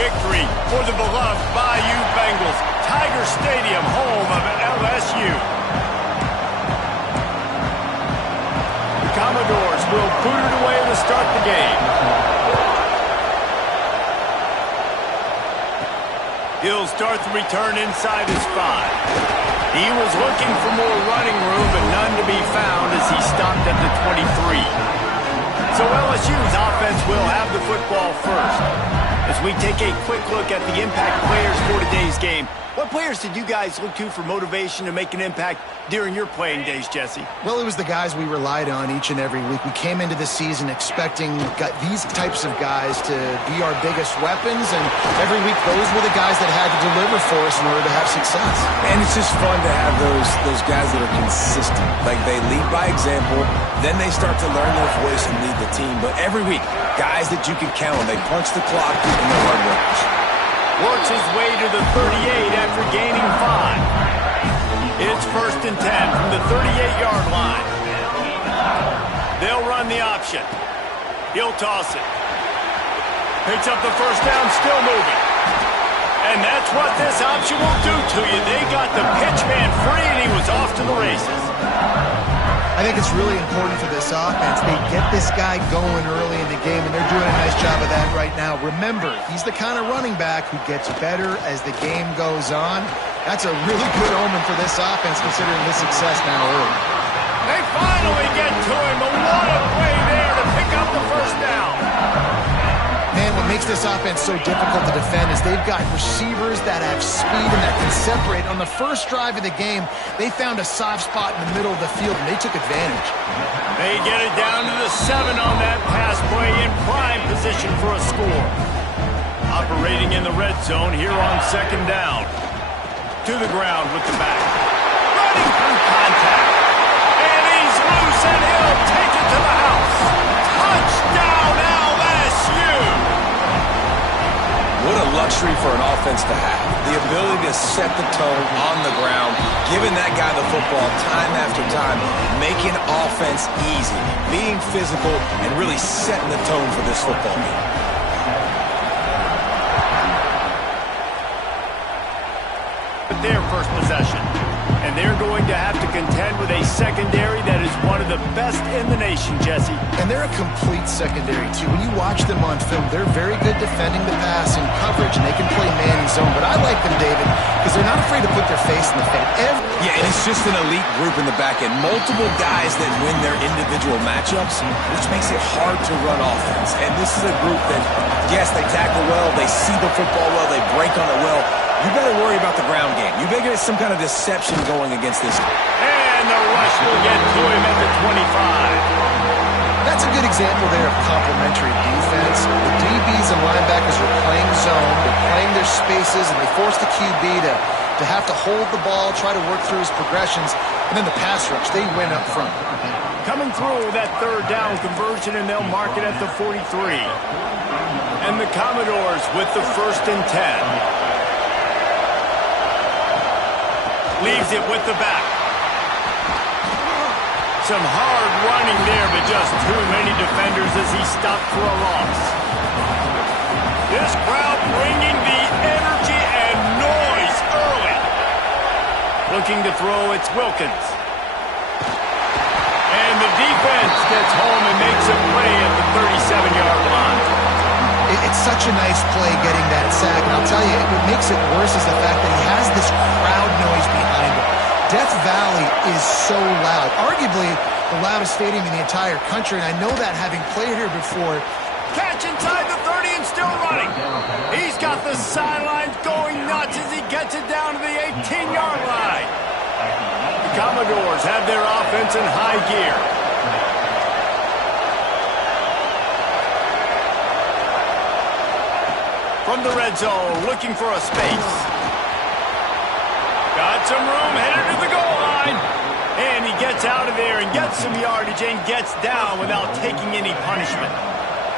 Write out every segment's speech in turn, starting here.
victory for the beloved Bayou Bengals. Tiger Stadium, home of LSU. The Commodores will boot it away to start the game. He'll start the return inside his 5. He was looking for more running room, but none to be found as he stopped at the 23. So LSU's offense will have the football first. As we take a quick look at the impact players for today's game, what players did you guys look to for motivation to make an impact during your playing days, Jesse? Well, it was the guys we relied on each and every week. We came into the season expecting these types of guys to be our biggest weapons, and every week those were the guys that had to deliver for us in order to have success. And it's just fun to have those guys that are consistent. Like, they lead by example, then they start to learn their voice and lead the team. But every week, guys that you can count on, they punch the clock and they're hard workers. Works his way to the 38 after gaining 5. It's 1st and 10 from the 38-yard line. They'll run the option. He'll toss it. Picks up the first down, still moving. And that's what this option will do to you. They got the pitch man free, and he was off to the races. I think it's really important for this offense. They get this guy going early in the game, and they're doing a nice job of that right now. Remember, he's the kind of running back who gets better as the game goes on. That's a really good omen for this offense, considering his success now early. They finally get to him, but what a play there to pick up the first down. Man, what makes this offense so difficult to defend is they've got receivers that have speed and that can separate. On the first drive of the game, they found a soft spot in the middle of the field, and they took advantage. They get it down to the 7 on that pass play, in prime position for a score. Operating in the red zone here on 2nd down. To the ground with the back. Running through contact. And he's loose, and he'll take it to the house. Touchdown, LSU! What a luxury for an offense to have. The ability to set the tone on the ground, giving that guy the football time after time, making offense easy, being physical, and really setting the tone for this football game. Their first possession, and they're going to have to contend with a secondary that is one of the best in the nation, Jesse. And they're a complete secondary, too. When you watch them on film, they're very good defending the pass and coverage, and they can play man and zone. But I like them, David, because they're not afraid to put their face in the face. Yeah, and it's just an elite group in the back end. Multiple guys that win their individual matchups, which makes it hard to run offense. And this is a group that, yes, they tackle well, they see the football well, they break on it well. You better worry about the ground game. You better get some kind of deception going against this. And the rush will get to him at the 25. That's a good example there of complementary defense. The DBs and linebackers are playing zone, they're playing their spaces, and they force the QB to have to hold the ball, try to work through his progressions, and then the pass rush, they win up front. Coming through that 3rd down conversion, and they'll mark it at the 43. And the Commodores with the 1st and 10. Leaves it with the back. Some hard running there, but just too many defenders as he stopped for a loss. This crowd bringing the energy and noise early. Looking to throw, it's Wilkins. And the defense gets home and makes a play at the 37-yard line. It's such a nice play getting that sack, and I'll tell you, what makes it worse is the fact that he has this crowd noise behind him. Death Valley is so loud, arguably the loudest stadium in the entire country, and I know that having played here before. Catch inside the 30 and still running. He's got the sidelines going nuts as he gets it down to the 18-yard line. The Commodores have their offense in high gear. From the red zone, looking for a space. Got some room, headed to the goal line. And he gets out of there and gets some yardage and gets down without taking any punishment.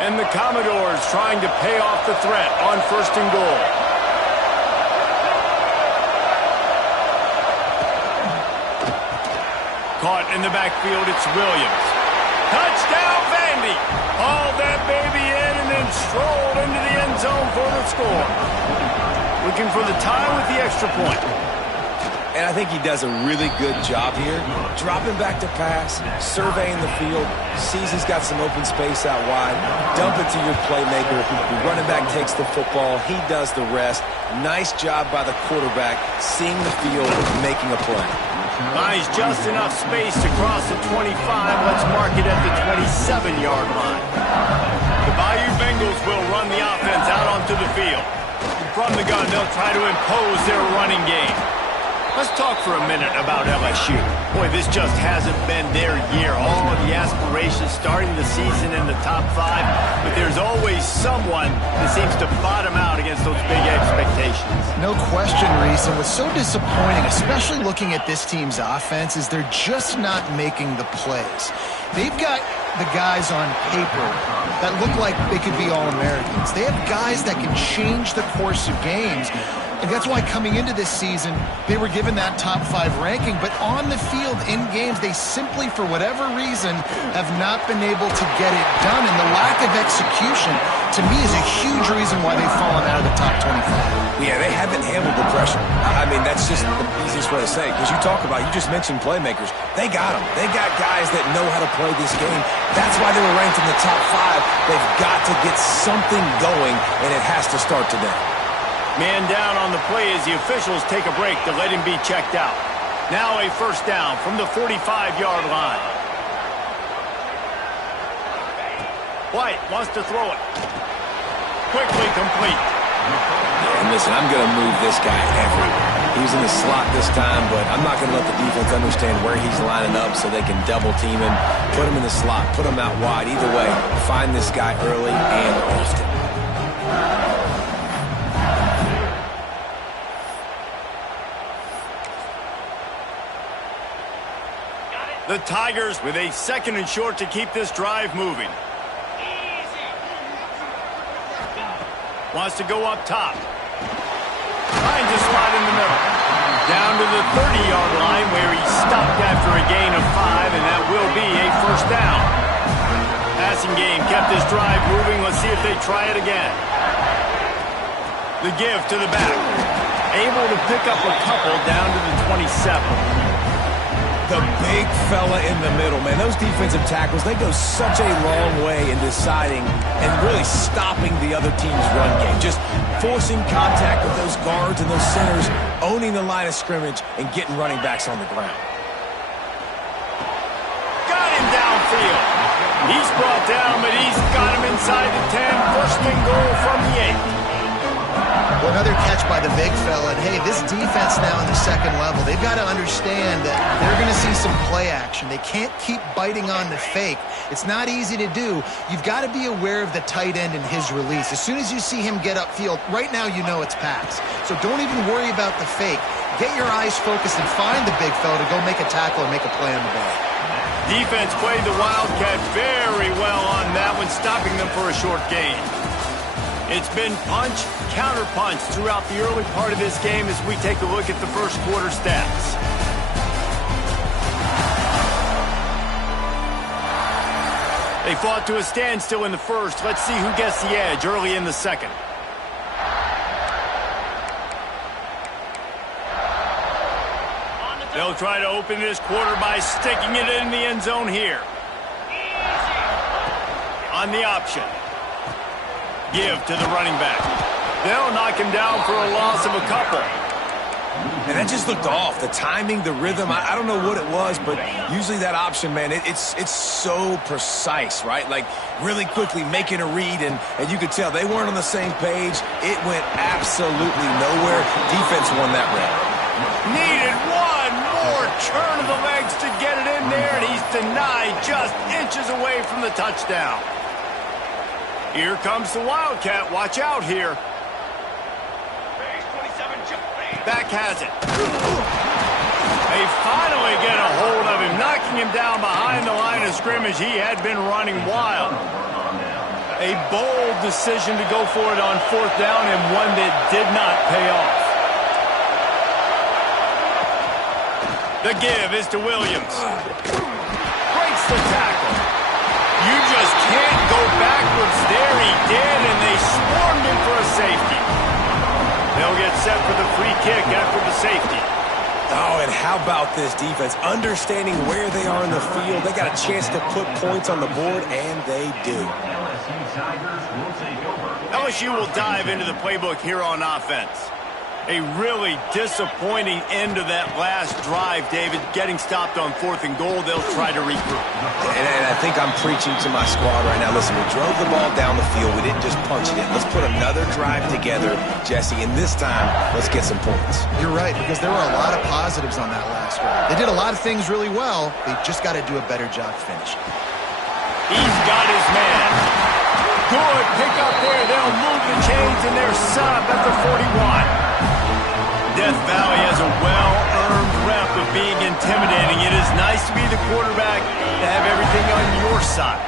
And the Commodores trying to pay off the threat on 1st and goal. Caught in the backfield, it's Williams. Touchdown, Vandy. Hauled that baby in and then strolled into the end zone for the score. Looking for the tie with the extra point. And I think he does a really good job here. Dropping back to pass, surveying the field, sees he's got some open space out wide, dump it to your playmaker. The running back takes the football. He does the rest. Nice job by the quarterback, seeing the field, making a play. Buys just enough space to cross the 25. Let's mark it at the 27-yard line. The Bayou Bengals will run the offense out onto the field. From the gun, they'll try to impose their running game. Let's talk for a minute about LSU. Boy, this just hasn't been their year. All of the aspirations starting the season in the top 5, but there's always someone that seems to bottom out against those big expectations. No question, Reese. And what's so disappointing, especially looking at this team's offense, is they're just not making the plays. They've got the guys on paper that look like they could be All-Americans. They have guys that can change the course of games. And that's why coming into this season, they were given that top 5 ranking. But on the field, in games, they simply, for whatever reason, have not been able to get it done. And the lack of execution, to me, is a huge reason why they've fallen out of the top 25. Yeah, they haven't handled the pressure. I mean, that's just the easiest way to say it. Because you just mentioned playmakers. They got them. They got guys that know how to play this game. That's why they were ranked in the top 5. They've got to get something going, and it has to start today. Man down on the play as the officials take a break to let him be checked out. Now a first down from the 45-yard line. White wants to throw it. Quickly complete. And listen, I'm going to move this guy everywhere. He's in the slot this time, but I'm not going to let the defense understand where he's lining up so they can double team him, put him in the slot, put him out wide. Either way, find this guy early and often. The Tigers with a 2nd and short to keep this drive moving. Wants to go up top. Finds a slot in the middle. Down to the 30-yard line where he stopped after a gain of 5, and that will be a first down. Passing game kept this drive moving. Let's see if they try it again. The give to the back. Able to pick up a couple down to the 27. The big fella in the middle, man. Those defensive tackles, they go such a long way in deciding and really stopping the other team's run game. Just forcing contact with those guards and those centers, owning the line of scrimmage, and getting running backs on the ground. Got him downfield. He's brought down, but he's got him inside the 10. First and goal from the 8. Well, another catch by the big fella. And, hey, this defense now in the 2nd level, they've got to understand that they're going to see some play action. They can't keep biting on the fake. It's not easy to do. You've got to be aware of the tight end and his release. As soon as you see him get upfield, right now you know it's pass. So don't even worry about the fake. Get your eyes focused and find the big fella to go make a tackle and make a play on the ball. Defense played the Wildcat very well on that one, stopping them for a short gain. It's been punch, counter-punch throughout the early part of this game as we take a look at the first quarter stats. They fought to a standstill in the first. Let's see who gets the edge early in the second. They'll try to open this quarter by sticking it in the end zone here. On the option. Give to the running back. They'll knock him down for a loss of a couple. And that just looked off. The timing, the rhythm, I don't know what it was, but usually that option, man, it's so precise, right? Like really quickly making a read, and you could tell they weren't on the same page. It went absolutely nowhere. Defense won that round. Needed one more turn of the legs to get it in there, and he's denied just inches away from the touchdown. Here comes the Wildcat. Watch out here. Back has it. They finally get a hold of him, knocking him down behind the line of scrimmage. He had been running wild. A bold decision to go for it on 4th down, and one that did not pay off. The give is to Williams. Breaks the tackle. You just can't go backwards there. He did, and they swarmed him for a safety. They'll get set for the free kick after the safety. Oh, and how about this defense? Understanding where they are in the field. They got a chance to put points on the board, and they do. LSU will dive into the playbook here on offense. A really disappointing end to that last drive, David. Getting stopped on 4th and goal, they'll try to regroup. And I think I'm preaching to my squad right now. Listen, we drove the ball down the field. We didn't just punch it in. Let's put another drive together, Jesse, and this time, let's get some points. You're right, because there were a lot of positives on that last drive. They did a lot of things really well. They just got to do a better job finishing. He's got his man. Good pick up there. They'll move the chains, and they're set up at the 41. Death Valley has a well-earned rep of being intimidating. It is nice to be the quarterback, to have everything on your side.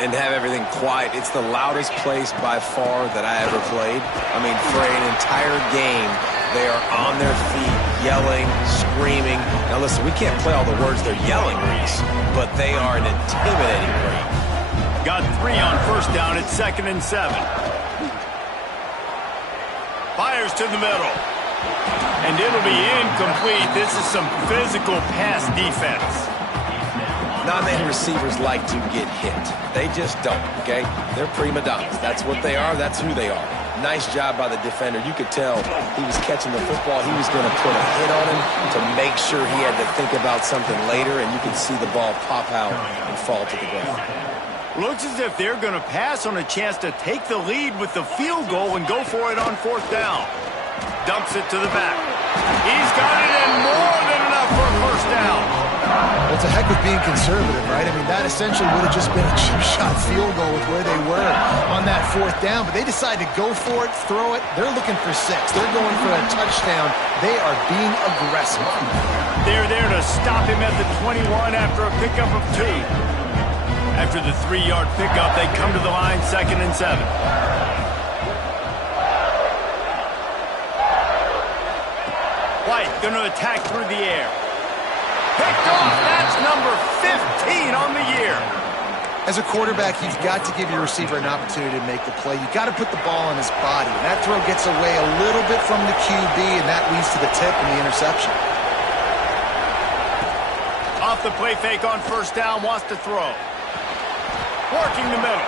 And have everything quiet. It's the loudest place by far that I ever played. I mean, for an entire game, they are on their feet, yelling, screaming. Now listen, we can't play all the words they're yelling, Reese, but they are an intimidating breed. Got 3 on first down at 2nd and 7. Fires to the middle. And it'll be incomplete. This is some physical pass defense. Non-man receivers like to get hit. They just don't, okay? They're prima donnas. That's what they are. That's who they are. Nice job by the defender. You could tell he was catching the football. He was going to put a hit on him to make sure he had to think about something later, and you could see the ball pop out and fall to the ground. Looks as if they're going to pass on a chance to take the lead with the field goal and go for it on 4th down. Dumps it to the back. He's got it, and more than enough for a first down. Well, it's a heck of being conservative, right? I mean, that essentially would have just been a chip shot field goal with where they were on that 4th down. But they decide to go for it, throw it. They're looking for 6. They're going for a touchdown. They are being aggressive. They're there to stop him at the 21 after a pickup of 2. After the 3-yard pickup, they come to the line, 2nd and 7. White going to attack through the air. Picked off. That's number 15 on the year. As a quarterback, you've got to give your receiver an opportunity to make the play. You've got to put the ball on his body. And that throw gets away a little bit from the QB, and that leads to the tip and the interception. Off the play fake on first down, wants to throw. Working the middle.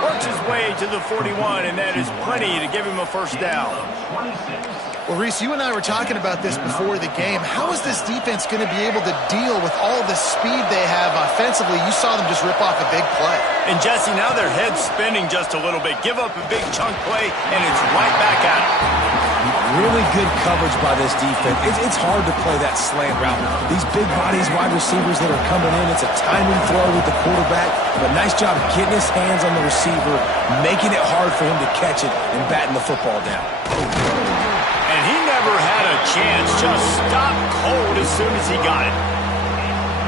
Works his way to the 41, and that is plenty to give him a first down. Well, Reese, you and I were talking about this before the game. How is this defense going to be able to deal with all the speed they have offensively? You saw them just rip off a big play. And, Jesse, now their head's spinning just a little bit. Give up a big chunk play, and it's right back at it. Really good coverage by this defense. It's hard to play that slant route. These big bodies, wide receivers that are coming in, it's a timing throw with the quarterback, but nice job getting his hands on the receiver, making it hard for him to catch it and batting the football down. And he never had a chance, just stopped cold as soon as he got it.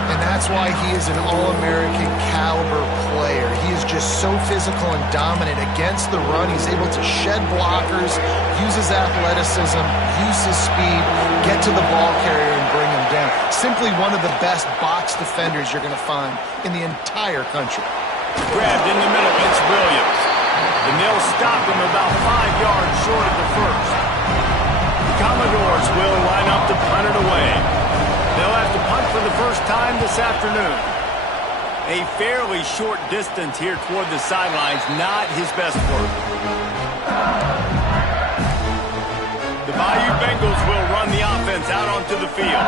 And that's why he is an All-American caliber player. He is just so physical and dominant against the run. He's able to shed blockers, use his athleticism, use his speed, get to the ball carrier and bring him down. Simply one of the best box defenders you're going to find in the entire country. Grabbed in the middle, it's Williams. And they'll stop him about 5 yards short of the first. The Commodores will line up to punt it away. They'll have to punt for the first time this afternoon. A fairly short distance here toward the sidelines, not his best work. The Bayou Bengals will run the offense out onto the field.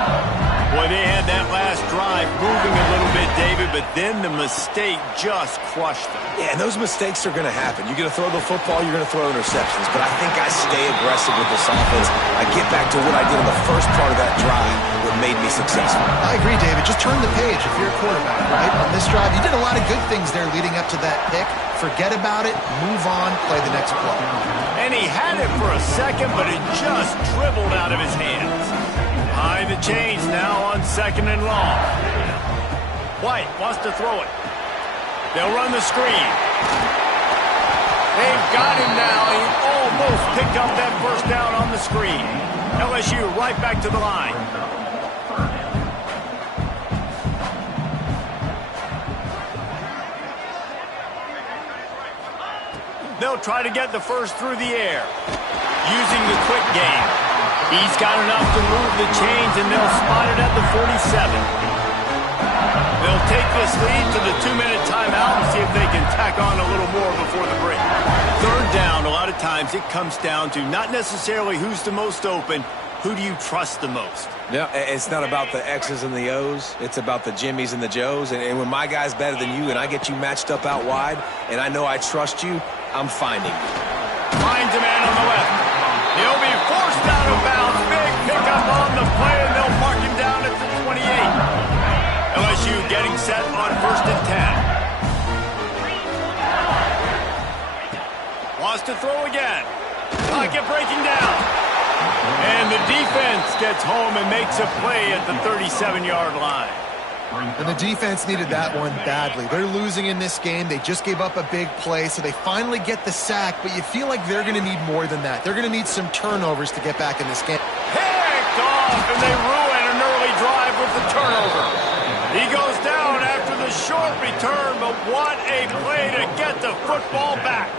Boy, they had that last drive moving a little bit, David, but then the mistake just crushed them. Yeah, and those mistakes are going to happen. You're going to throw the football, you're going to throw interceptions, but I think I stay aggressive with this offense. I get back to what I did in the first part of that drive that made me successful. I agree, David. Just turn the page if you're a quarterback, right? On this drive, you did a lot of good things there leading up to that pick. Forget about it, move on, play the next play. And he had it for a second, but it just dribbled out of his hands. Behind the chains now on 2nd and long. White wants to throw it. They'll run the screen. They've got him now. He almost picked up that first down on the screen. LSU right back to the line. They'll try to get the first through the air, using the quick game. He's got enough to move the chains, and they'll spot it at the 47. They'll take this lead to the 2-minute timeout and see if they can tack on a little more before the break. Third down, a lot of times it comes down to not necessarily who's the most open, who do you trust the most? Yeah, it's not about the X's and the O's. It's about the Jimmys and the Joes. And when my guy's better than you and I get you matched up out wide and I know I trust you, I'm finding you. Finds a man on the left. He'll be forced out of bounds. Big pickup on the play, and they'll mark him down at the 28. LSU getting set on 1st and 10. Wants to throw again. Pocket breaking down. And the defense gets home and makes a play at the 37-yard line. And the defense needed that one badly. They're losing in this game. They just gave up a big play, so they finally get the sack, but you feel like they're going to need more than that. They're going to need some turnovers to get back in this game. Picked off, and they ruin an early drive with the turnover. He goes down after the short return, but what a play to get the football back.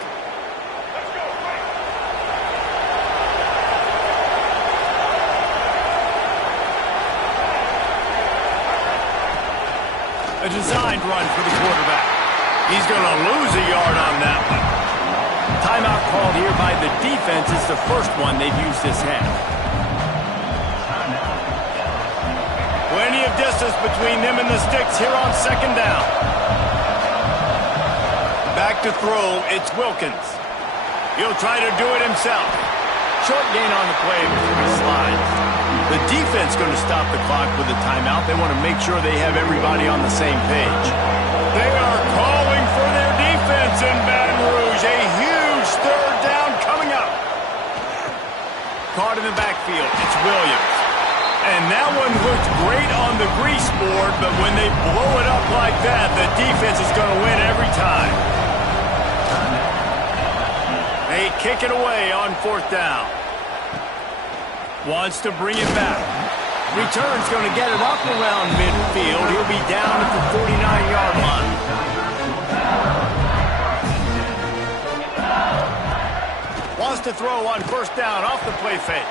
A designed run for the quarterback. He's going to lose a yard on that one. Timeout called here by the defense. It's the first one they've used this half. Plenty of distance between them and the sticks here on 2nd down. Back to throw, it's Wilkins. He'll try to do it himself. Short gain on the play before he slides. The defense going to stop the clock with a timeout. They want to make sure they have everybody on the same page. They are calling for their defense in Baton Rouge. A huge 3rd down coming up. Caught in the backfield. It's Williams. And that one looked great on the grease board, but when they blow it up like that, the defense is going to win every time. They kick it away on 4th down. Wants to bring it back. Return's going to get it up around midfield. He'll be down at the 49-yard line. Wants to throw on 1st down off the play fake.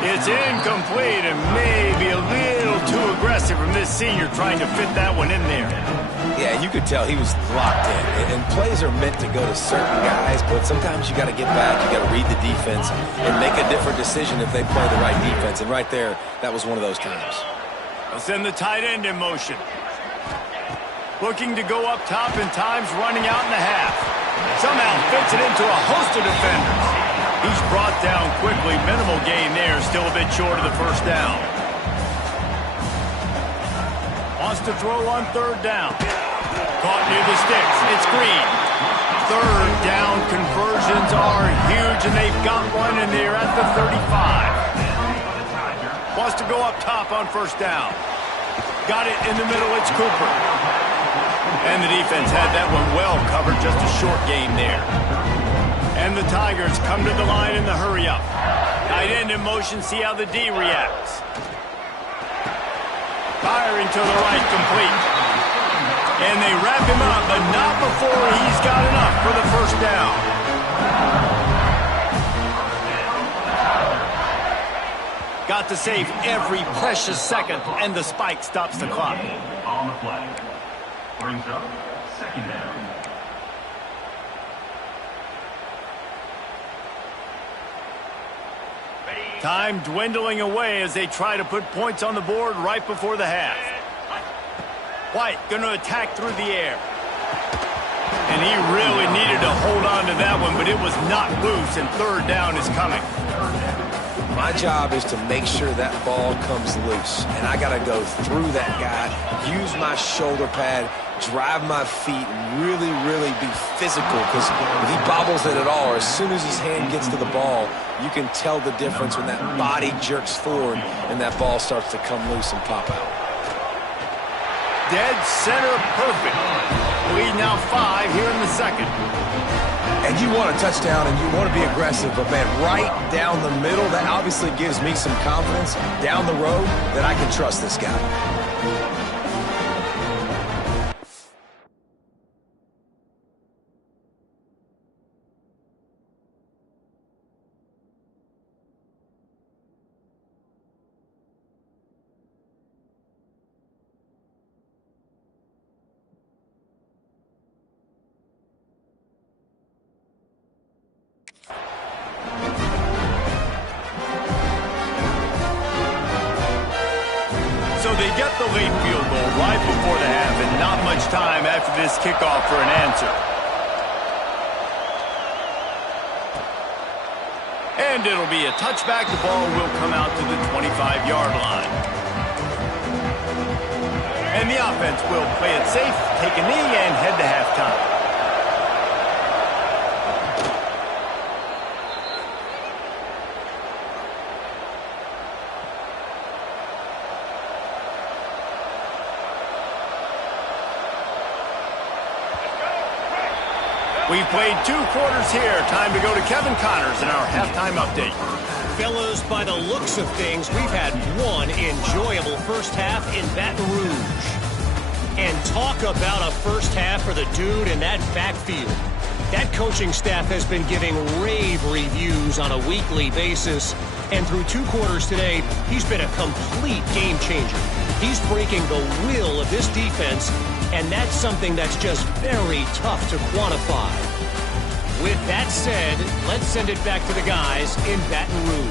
It's incomplete and maybe a little too aggressive from this senior trying to fit that one in there. Yeah, you could tell he was locked in. And plays are meant to go to certain guys, but sometimes you got to get back, you got to read the defense, and make a different decision if they play the right defense. And right there, that was one of those times. They'll send the tight end in motion. Looking to go up top and times running out in the half. Somehow fits it into a host of defenders. He's brought down quickly. Minimal gain there, still a bit short of the 1st down. Wants to throw on 3rd down. Caught near the sticks. It's Green. 3rd down conversions are huge, and they've got one, and they're at the 35. Wants to go up top on 1st down. Got it in the middle. It's Cooper. And the defense had that one well covered. Just a short gain there. And the Tigers come to the line in the hurry-up. Tight end in motion. See how the D reacts. Firing to the right, complete. And they wrap him up, but not before he's got enough for the 1st down. Got to save every precious second, and the spike stops the clock. On the play. Brings up 2nd down. Time dwindling away as they try to put points on the board right before the half. White going to attack through the air. And he really needed to hold on to that one, but it was not loose, and 3rd down is coming. My job is to make sure that ball comes loose, and I got to go through that guy, use my shoulder pad, drive my feet, really, really be physical, because if he bobbles it at all, or as soon as his hand gets to the ball, you can tell the difference when that body jerks forward and that ball starts to come loose and pop out. Dead center perfect. Lead now 5 here in the 2nd. And you want a touchdown and you want to be aggressive, but man, right down the middle, that obviously gives me some confidence down the road that I can trust this guy. they get the late field goal right before the half and not much time after this kickoff for an answer. And it'll be a touchback. The ball will come out to the 25-yard line. And the offense will play it safe, take a knee, and head to halftime. We've played 2 quarters here. Time to go to Kevin Connors in our halftime update. Fellas, by the looks of things, we've had one enjoyable first half in Baton Rouge. And talk about a first half for the dude in that backfield. That coaching staff has been giving rave reviews on a weekly basis. And through 2 quarters today, he's been a complete game changer. He's breaking the will of this defense, and that's something that's just very tough to quantify. With that said, let's send it back to the guys in Baton Rouge.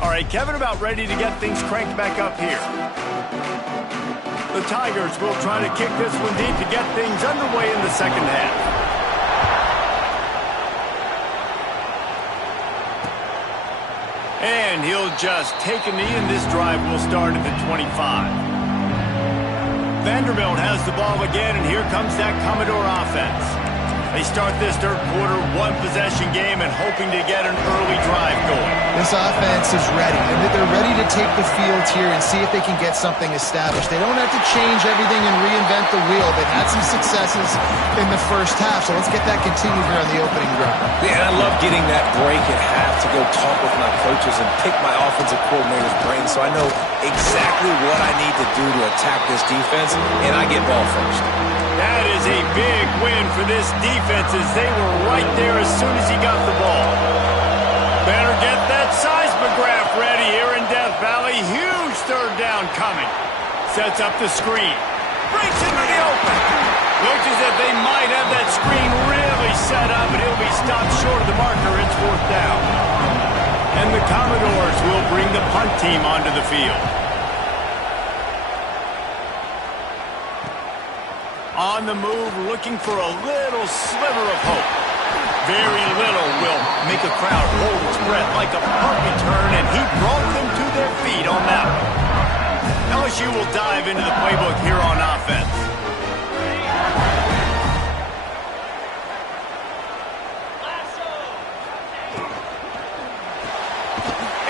All right, Kevin, about ready to get things cranked back up here. The Tigers will try to kick this one deep to get things underway in the second half. And he'll just take a knee, and this drive will start at the 25. Vanderbilt has the ball again, and here comes that Commodore offense. They start this third quarter, 1-possession game, and hoping to get an early drive going. This offense is ready, and they're ready to take the field here and see if they can get something established. They don't have to change everything and reinvent the wheel. They've had some successes in the first half, so let's get that continued here on the opening drive. Yeah, and I love getting that break at half to go talk with my coaches and pick my offensive coordinator's brain so I know exactly what I need to do to attack this defense, and I get ball first. That is a big win for this defense as they were right there as soon as he got the ball. Better get that seismograph ready here in Death Valley. Huge third down coming. Sets up the screen. Breaks into the open. Looks as if they might have that screen really set up, but he'll be stopped short of the marker. It's 4th down. And the Commodores will bring the punt team onto the field. On the move, looking for a little sliver of hope. Very little will make a crowd hold its breath like a punt return, and he brought them to their feet on that one. LSU will dive into the playbook here on offense.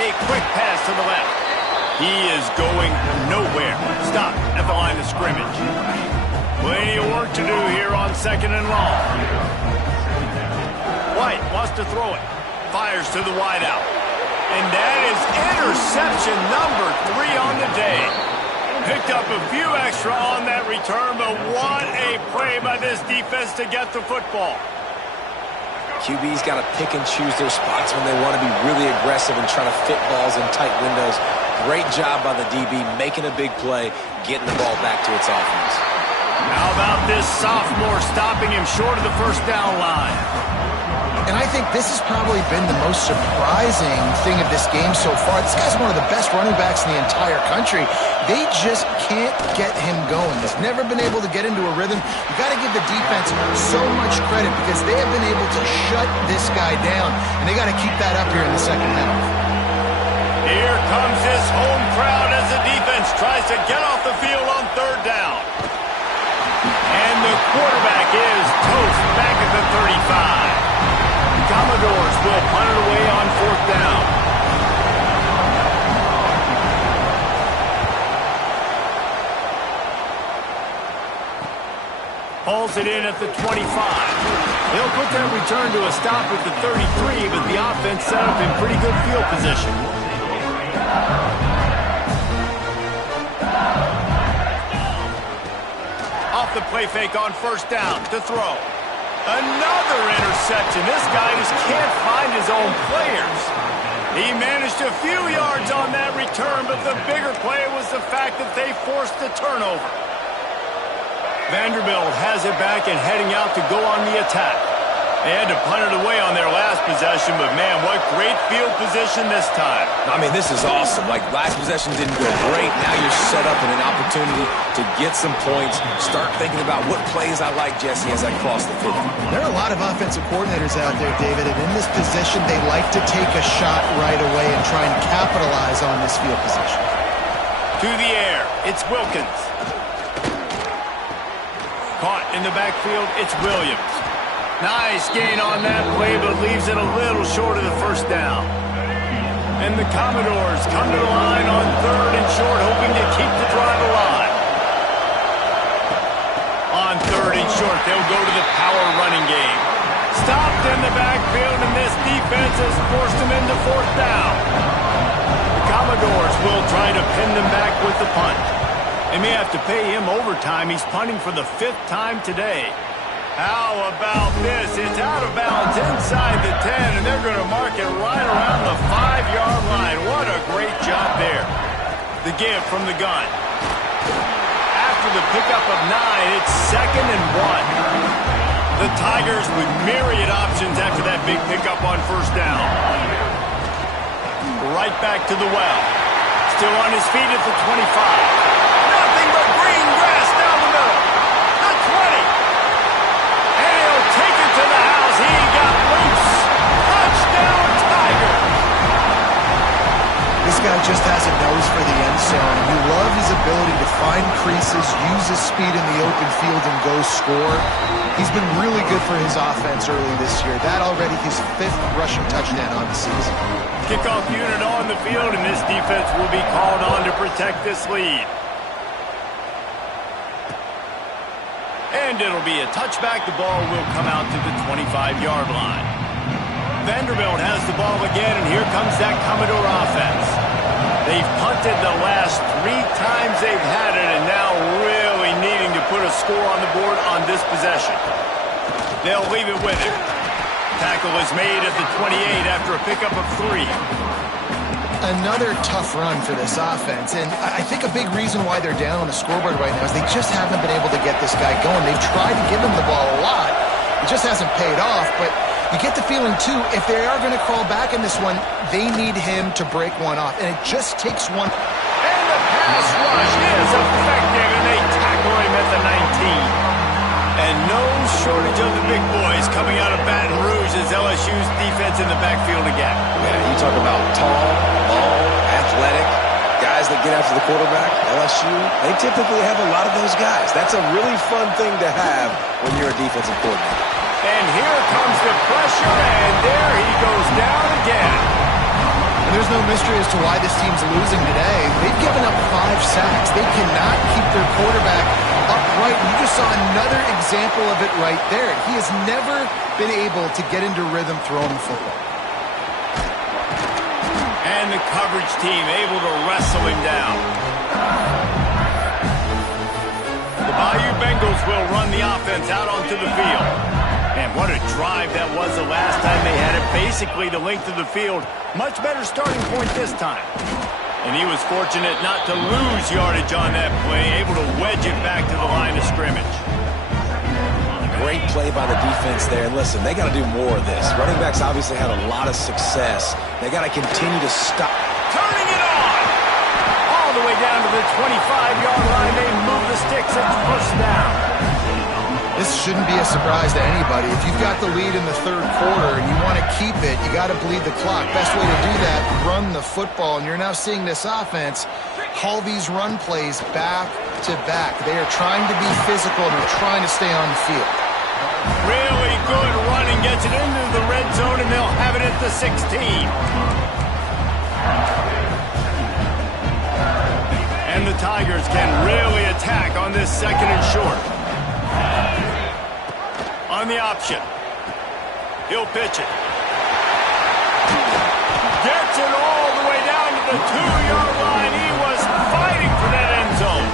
A quick pass to the left. He is going nowhere. Stop at the line of scrimmage. Plenty of work to do here on 2nd and long. White wants to throw it. Fires to the wideout. And that is interception number 3 on the day. Picked up a few extra on that return, but what a play by this defense to get the football. QB's got to pick and choose their spots when they want to be really aggressive and try to fit balls in tight windows. Great job by the DB making a big play, getting the ball back to its offense. How about this sophomore stopping him short of the first down line? And I think this has probably been the most surprising thing of this game so far. This guy's one of the best running backs in the entire country. They just can't get him going. He's never been able to get into a rhythm. You got to give the defense so much credit because they have been able to shut this guy down, and they got to keep that up here in the second half. Here comes this home crowd as the defense tries to get off the field on 3rd down. And the quarterback is toast back at the 35. The Commodores will punt it away on 4th down. Hauls it in at the 25. They'll put that return to a stop at the 33, but the offense set up in pretty good field position. Off the play fake on 1st down to throw. Another interception. This guy just can't find his own players. He managed a few yards on that return, but the bigger play was the fact that they forced the turnover. Vanderbilt has it back and heading out to go on the attack. They had to punt it away on their last possession, but man, what great field position this time. I mean, this is awesome. Like, last possession didn't go great. Now you're set up in an opportunity to get some points. Start thinking about what plays I like, Jesse, as I cross the 50. There are a lot of offensive coordinators out there, David, and in this position, they like to take a shot right away and try and capitalize on this field position. To the air, it's Wilkins. Caught in the backfield, it's Williams. Nice gain on that play, but leaves it a little short of the first down. And the Commodores come to the line on 3rd and short, hoping to keep the drive alive. On 3rd and short, they'll go to the power running game. Stopped in the backfield, and this defense has forced them into 4th down. The Commodores will try to pin them back with the punt. They may have to pay him overtime. He's punting for the 5th time today. How about this? It's out of bounds inside the 10, and they're going to mark it right around the 5-yard line. What a great job there. The give from the gun. After the pickup of 9, it's 2nd and 1. The Tigers with myriad options after that big pickup on 1st down. Right back to the well. Still on his feet at the 25. Nothing but green grass down the middle. The 20. And he'll take it to the house. He got loose. Touchdown, Tiger. This guy just has a nose for the end zone. You love his ability to find creases, use his speed in the open field, and go score. He's been really good for his offense early this year. That already his 5th rushing touchdown on the season. Kickoff unit on the field, and this defense will be called on to protect this lead. And it'll be a touchback. The ball will come out to the 25-yard line. Vanderbilt has the ball again, and here comes that Commodore offense. They've punted the last 3 times they've had it, and now really needing to put a score on the board on this possession. They'll leave it with him. Tackle is made at the 28 after a pickup of 3. Another tough run for this offense, and I think a big reason why they're down on the scoreboard right now is they just haven't been able to get this guy going. They've tried to give him the ball a lot. It just hasn't paid off, but you get the feeling, too, if they are going to crawl back in this one, they need him to break one off, and it just takes one. And the pass rush is effective, and they tackle him at the 19. And no shortage of the big boys coming out of Baton Rouge as LSU's defense in the backfield again. Yeah, you talk about tall, long, athletic, guys that get after the quarterback. LSU, they typically have a lot of those guys. That's a really fun thing to have when you're a defensive coordinator. And here comes the pressure, and there he goes down again. And there's no mystery as to why this team's losing today. They've given up 5 sacks. They cannot keep their quarterback upright. And you just saw another example of it right there. He has never been able to get into rhythm throwing the football. And the coverage team able to wrestle him down. The Bayou Bengals will run the offense out onto the field. And what a drive that was the last time they had it. Basically the length of the field. Much better starting point this time. And he was fortunate not to lose yardage on that play. Able to wedge it back to the line of scrimmage. Great play by the defense there. And listen, they got to do more of this. Running backs obviously had a lot of success. They got to continue to stop. Turning it on! All the way down to the 25-yard line. They move the sticks at 1st down. This shouldn't be a surprise to anybody. If you've got the lead in the 3rd quarter and you want to keep it, you got to bleed the clock. Best way to do that, run the football. And you're now seeing this offense call these run plays back to back. They are trying to be physical and they're trying to stay on the field. Really good running, gets it into the red zone, and they'll have it at the 16. And the Tigers can really attack on this 2nd and short. On the option. He'll pitch it. Gets it all the way down to the 2-yard line. He was fighting for that end zone.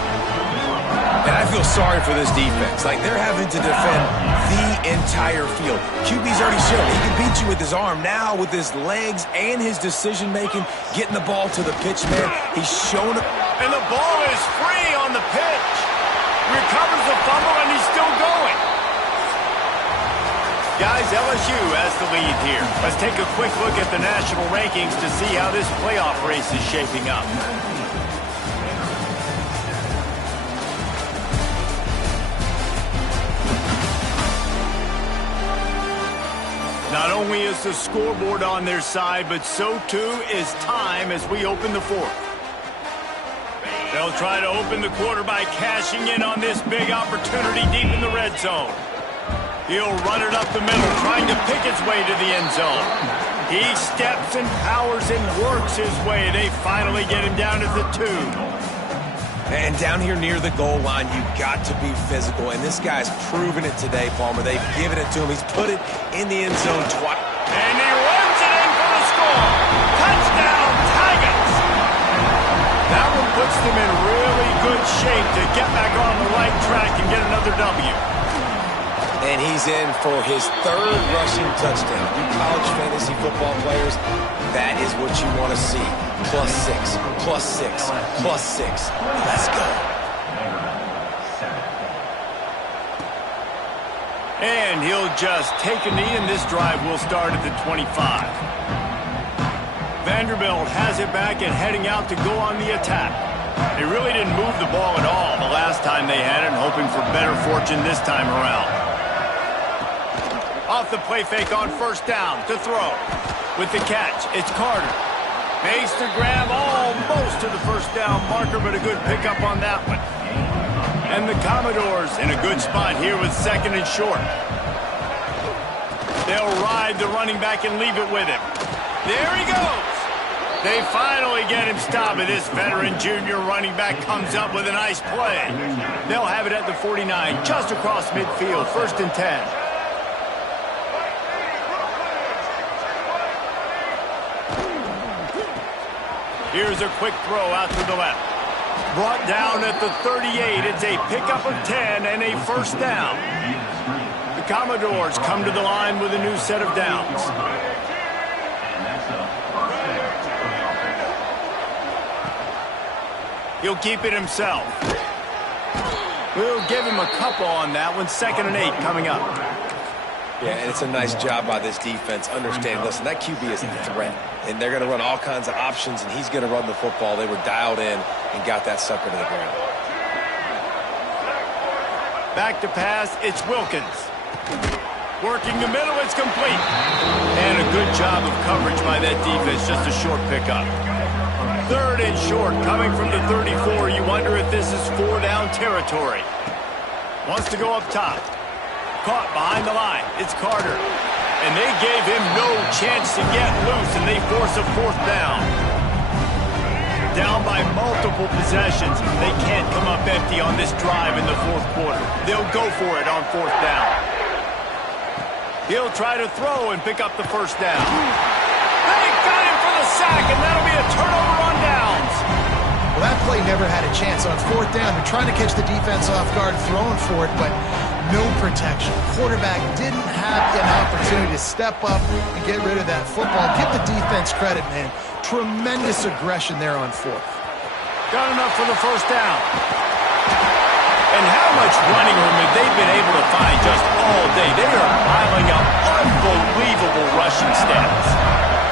And I feel sorry for this defense. Like, they're having to defend the entire field. QB's already shown he can beat you with his arm. Now, with his legs and his decision-making, getting the ball to the pitch man, he's shown up. And the ball is free on the pitch. Recovers the fumble, and he's still going. Guys, LSU has the lead here. Let's take a quick look at the national rankings to see how this playoff race is shaping up. Not only is the scoreboard on their side, but so too is time as we open the fourth. They'll try to open the quarter by cashing in on this big opportunity deep in the red zone. He'll run it up the middle, trying to pick his way to the end zone. He steps and powers and works his way. They finally get him down at the 2. And down here near the goal line, you've got to be physical. And this guy's proven it today, Palmer. They've given it to him. He's put it in the end zone twice. And he runs it in for the score. Touchdown, Tigers! That one puts them in really good shape to get back on the right track and get another W. And he's in for his 3rd rushing touchdown. You college fantasy football players, that is what you want to see. +6, +6, +6. Let's go. And he'll just take a knee, and this drive will start at the 25. Vanderbilt has it back and heading out to go on the attack. They really didn't move the ball at all the last time they had it, hoping for better fortune this time around. Off the play fake on first down to throw. With the catch, it's Carter. Makes the grab almost to the first down marker, but a good pickup on that one. And the Commodores in a good spot here with 2nd and short. They'll ride the running back and leave it with him. There he goes. They finally get him stopped, and this veteran junior running back comes up with a nice play. They'll have it at the 49, just across midfield, 1st and 10. Here's a quick throw out to the left. Brought down at the 38. It's a pickup of 10 and a first down. The Commodores come to the line with a new set of downs. He'll keep it himself. We'll give him a couple on that one. 2nd and 8 coming up. Yeah, and it's a nice job by this defense. Understand, listen, that QB is a threat. And they're going to run all kinds of options, and he's going to run the football. They were dialed in and got that sucker to the ground. Back to pass, it's Wilkins. Working the middle, it's complete. And a good job of coverage by that defense, just a short pickup. 3rd and short, coming from the 34. You wonder if this is 4-down territory. Wants to go up top. Caught behind the line. It's Carter. And they gave him no chance to get loose, and they force a 4th down. Down by multiple possessions. They can't come up empty on this drive in the 4th quarter. They'll go for it on 4th down. He'll try to throw and pick up the first down. They got him for the sack, and that'll be a turnover on downs. Well, that play never had a chance on 4th down. They're trying to catch the defense off guard, throwing for it, but no protection. Quarterback didn't have an opportunity to step up and get rid of that football. Give the defense credit, man. Tremendous aggression there on 4th. Got enough for the first down. And how much running room have they been able to find just all day? They are piling up unbelievable rushing stats.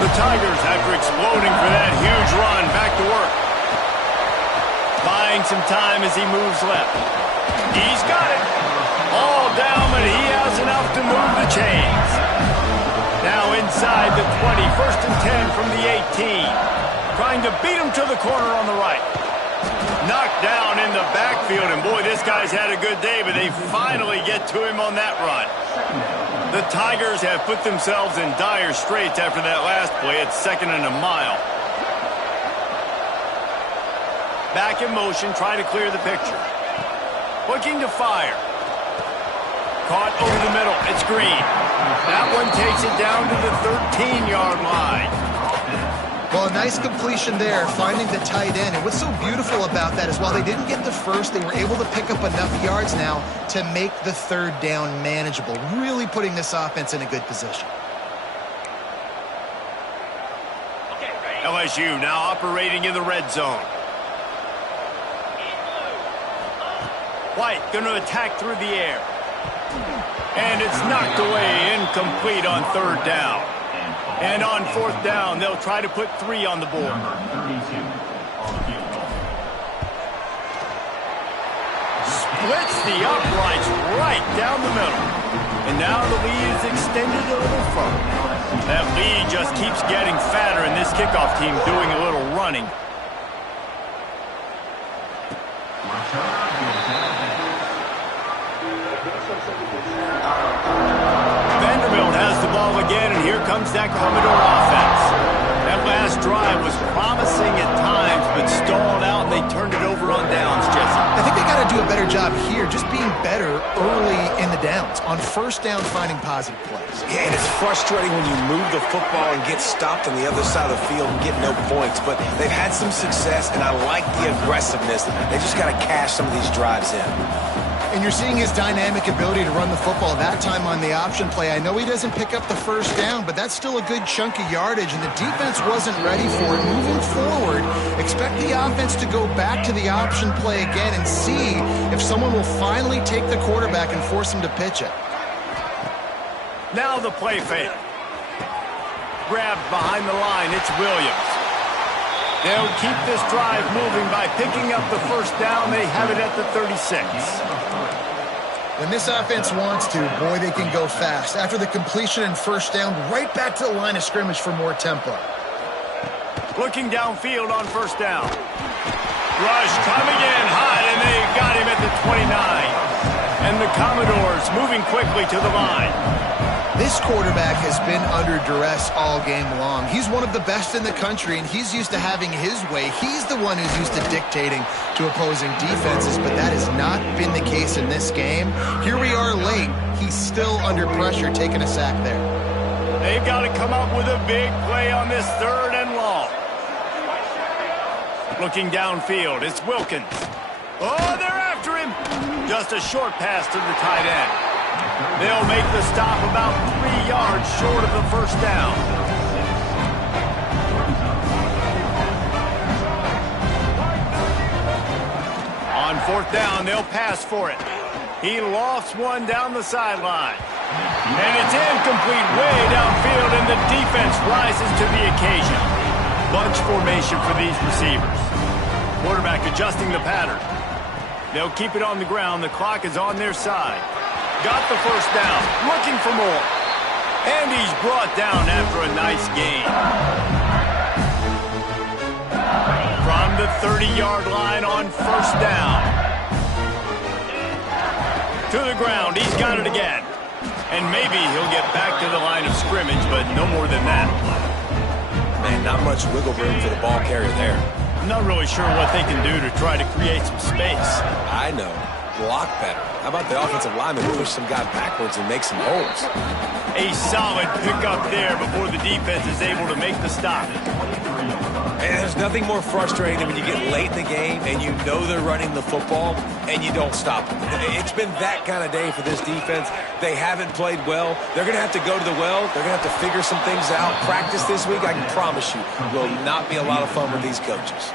The Tigers, after exploding for that huge run, back to work. Buying some time as he moves left. He's got it. All down, but he has enough to move the chains. Now inside the 20, 1st and 10 from the 18. Trying to beat him to the corner on the right. Knocked down in the backfield, and boy, this guy's had a good day, but they finally get to him on that run. The Tigers have put themselves in dire straits after that last play. It's 2nd and a mile. Back in motion, try to clear the picture. Looking to fire. Caught over the middle. It's Green. That one takes it down to the 13-yard line. Well, a nice completion there, finding the tight end. And what's so beautiful about that is while they didn't get the first, they were able to pick up enough yards now to make the 3rd down manageable, really putting this offense in a good position. LSU now operating in the red zone. White going to attack through the air. And it's knocked away, incomplete on third down. And on fourth down, they'll try to put 3 on the board. Number 32 on the field. Splits the uprights right down the middle. And now the lead is extended a little further. That lead just keeps getting fatter, and this kickoff team doing a little running. Vanderbilt has the ball again, and here comes that Commodore offense. That last drive was promising at times, but stalled out, and they turned it over on downs, Jesse. I think they got to do a better job here, just being better early in the downs. On first down, finding positive plays. Yeah, and it's frustrating when you move the football and get stopped on the other side of the field and get no points. But they've had some success, and I like the aggressiveness. They just got to cash some of these drives in. And you're seeing his dynamic ability to run the football, that time on the option play. I know he doesn't pick up the first down, but that's still a good chunk of yardage, and the defense wasn't ready for it. Moving forward, expect the offense to go back to the option play again and see if someone will finally take the quarterback and force him to pitch it. Now the play fake. Grabbed behind the line, it's Williams. They'll keep this drive moving by picking up the first down. They have it at the 36. When this offense wants to, boy, they can go fast. After the completion and first down, right back to the line of scrimmage for more tempo. Looking downfield on first down. Rush coming in hot, and they got him at the 29. And the Commodores moving quickly to the line. This quarterback has been under duress all game long. He's one of the best in the country, and he's used to having his way. He's the one who's used to dictating to opposing defenses, but that has not been the case in this game. Here we are late. He's still under pressure, taking a sack there. They've got to come up with a big play on this third and long. Looking downfield, it's Wilkins. Oh, they're after him. Just a short pass to the tight end. They'll make the stop about 3 yards short of the first down. On fourth down, they'll pass for it. He lofts one down the sideline. And it's incomplete way downfield, and the defense rises to the occasion. Bunch formation for these receivers. Quarterback adjusting the pattern. They'll keep it on the ground. The clock is on their side. Got the first down, looking for more. And he's brought down after a nice gain. From the 30-yard line on first down. To the ground, he's got it again. And maybe he'll get back to the line of scrimmage, but no more than that. Man, not much wiggle room for the ball carrier there. I'm not really sure what they can do to try to create some space. I know. Block better. How about the offensive lineman push some guy backwards and make some holes? A solid pickup there before the defense is able to make the stop. And there's nothing more frustrating than when you get late in the game and you know they're running the football and you don't stop them. It's been that kind of day for this defense. They haven't played well. They're going to have to go to the well. They're going to have to figure some things out. Practice this week, I can promise you, will not be a lot of fun with these coaches.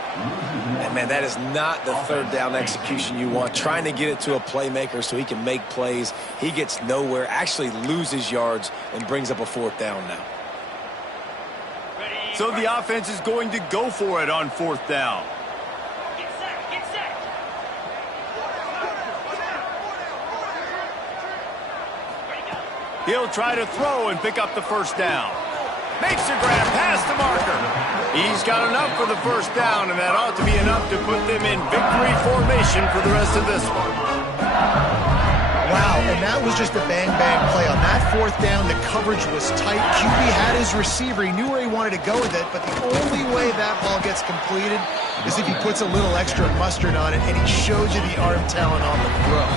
And, man, that is not the third down execution you want. Trying to get it to a playmaker so he can make plays. He gets nowhere, actually loses yards, and brings up a fourth down now. So the offense is going to go for it on fourth down. Get set, get set. He'll try to throw and pick up the first down. Makes a grab past the marker. He's got enough for the first down, and that ought to be enough to put them in victory formation for the rest of this one. Wow, and that was just a bang-bang play. On that fourth down, the coverage was tight. QB had his receiver. He knew where he wanted to go with it, but the only way that ball gets completed is if he puts a little extra mustard on it, and he shows you the arm talent on the throw.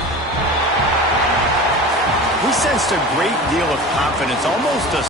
We sensed a great deal of confidence, almost a